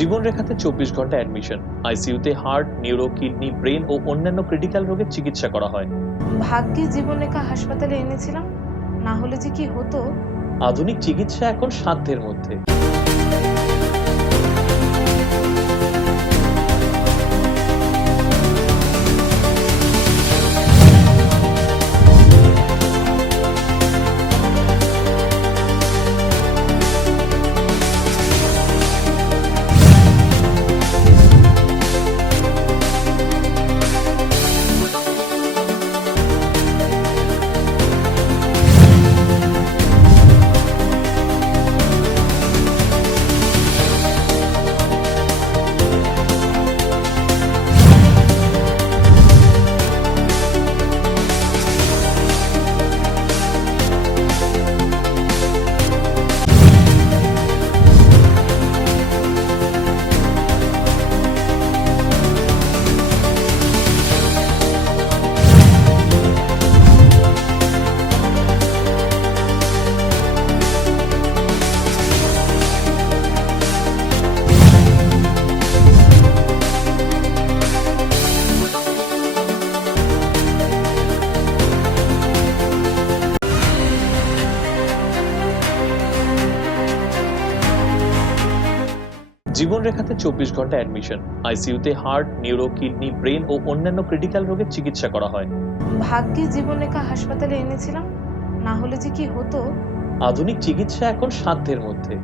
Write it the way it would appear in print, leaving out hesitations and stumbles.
জীবনরেখাতে 24 ঘন্টা অ্যাডমিশন। আইসিইউতে heart, neuro, kidney, brain ও অন্যান্য ক্রিটিক্যাল রোগের চিকিৎসা করা হয়। ভাগ্যে জীবনরেখা হাসপাতালে এনেছিলাম, না হলে যে কি হতো। আধুনিক চিকিৎসা এখন সাধ্যের মধ্যে। জীবনরেখাতে 24 ঘন্টা অ্যাডমিশন। আইসিইউতে হার্ট, নিউরো, কিডনি, ব্রেন ও অন্যান্য ক্রিটিক্যাল রোগের চিকিৎসা করা হয়। ভাগ্যে জীবনরেখা হাসপাতালে এনেছিলাম, না হলে যে কি হতো। আধুনিক চিকিৎসা এখন সাধ্যের মধ্যে।